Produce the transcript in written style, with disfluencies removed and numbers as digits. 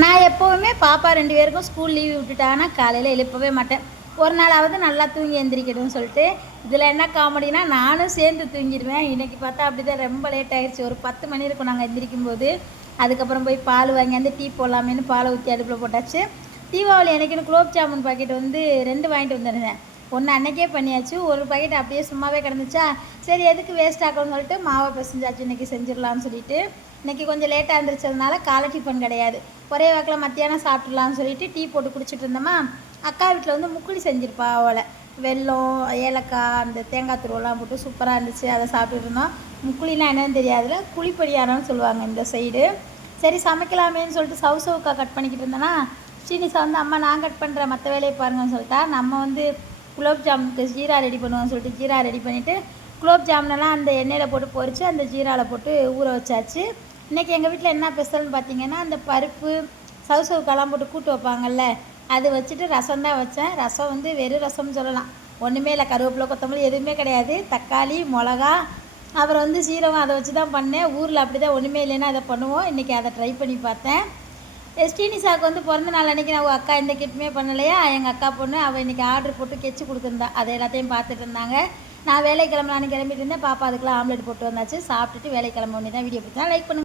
நான் எப்போவுமே பாப்பா 2 பேருக்கும் ஸ்கூல் லீவ் விட்டுட்டாங்கன்னா காலையில் எழுப்பவே மாட்டேன். ஒரு நாளாவது நல்லா தூங்கி எந்திரிக்கட்டும்னு சொல்லிட்டு. இதில் என்ன காமெடினா நானும் சேர்ந்து தூங்கிடுவேன். இன்றைக்கி பார்த்தா அப்படி தான் ரொம்ப லேட் ஆகிடுச்சு. ஒரு 10 மணி இருக்கும் நாங்கள் எந்திரிக்கும்போது. அதுக்கப்புறம் போய் பால் வாங்கியாந்து டீ போடலாமேன்னு பாலை ஊற்றி அடுப்பில் போட்டாச்சு. தீபாவளி அன்றைக்கின்னு குலோப் ஜாமுன் பாக்கெட் வந்து 2 வாங்கிட்டு வந்துருந்தேன். ஒன்று அன்றைக்கே பண்ணியாச்சு. ஒரு பாக்கெட் அப்படியே சும்மாவே கிடந்துச்சா, சரி எதுக்கு வேஸ்ட் ஆக்கணும்னு சொல்லிட்டு மாவை பிசைஞ்சாச்சு. இன்றைக்கி செஞ்சிடலான்னு சொல்லிட்டு. இன்றைக்கி கொஞ்சம் லேட்டாக இருந்துச்சதுனால காலை டிஃபன் கிடையாது. ஒரே வாக்கில் மத்தியானம் சாப்பிட்லான்னு சொல்லிட்டு டீ போட்டு குடிச்சிட்டு இருந்தோமா. அக்கா வீட்டில் வந்து முக்குளி செஞ்சுருப்பா அவளை. வெல்லம், ஏலக்காய், அந்த தேங்காய் துருவெல்லாம் போட்டு சூப்பராக இருந்துச்சு. அதை சாப்பிட்டுட்டு இருந்தோம். முக்குளினா என்னன்னு தெரியாதுல, குழிப்படியாரம்னு சொல்லுவாங்க இந்த சைடு. சரி சமைக்கலாமேன்னு சொல்லிட்டு சவுசவுக்காய் கட் பண்ணிக்கிட்டு இருந்தேன்னா, ஸ்ரீனிஷா வந்து அம்மா நான் கட் பண்ணுறேன் மற்ற வேலையை பாருங்கன்னு சொல்லிட்டா. நம்ம வந்து குலோப் ஜாமுனுக்கு ஜீரா ரெடி பண்ணுவோம்னு சொல்லிட்டு ஜீரா ரெடி பண்ணிவிட்டு குலோப் ஜாமுனெல்லாம் அந்த எண்ணெயில் போட்டு பொரித்து அந்த ஜீராவில் போட்டு ஊற வச்சாச்சு. இன்றைக்கி எங்கள் வீட்டில் என்ன ஸ்பெஷல்னு பார்த்தீங்கன்னா, அந்த பருப்பு சவுசவுக்காலாம் போட்டு கூட்டு வைப்பாங்கல்ல, அது வச்சுட்டு ரசம் தான் வச்சேன். ரசம் வந்து வெறும் ரசம்னு சொல்லலாம். ஒன்றுமே இல்லை, கருவேப்பிலை கொத்தமல்லி எதுவுமே கிடையாது. தக்காளி, மிளகா, அப்புறம் வந்து சீரகம், அதை வச்சு தான் பண்ணேன். ஊரில் அப்படி தான் ஒன்றுமே இல்லைன்னா அதை பண்ணுவோம். இன்றைக்கி அதை ட்ரை பண்ணி பார்த்தேன். ஸ்ரீனிஷாவுக்கு வந்து பிறந்த நாள் அன்றைக்கி நான் அக்கா எந்த கிட்டுமே பண்ணலையா. எங்கள் அக்கா பொண்ணு அவள் இன்றைக்கி ஆர்டர் போட்டு கெச்சு கொடுத்துருந்தா. அதை எல்லாத்தையும் பார்த்துட்டு இருந்தாங்க. நான் வேலை கிளம்பலான்னு கிளம்பிட்டு இருந்தேன். பாப்பா அதுக்குள்ளே ஆம்லெட் போட்டு வந்தாச்சு. சாப்பிட்டுட்டு வேலை கிளம்ப வேண்டியதான். வீடியோ பிடிச்சா லைக் பண்ணுங்கள்.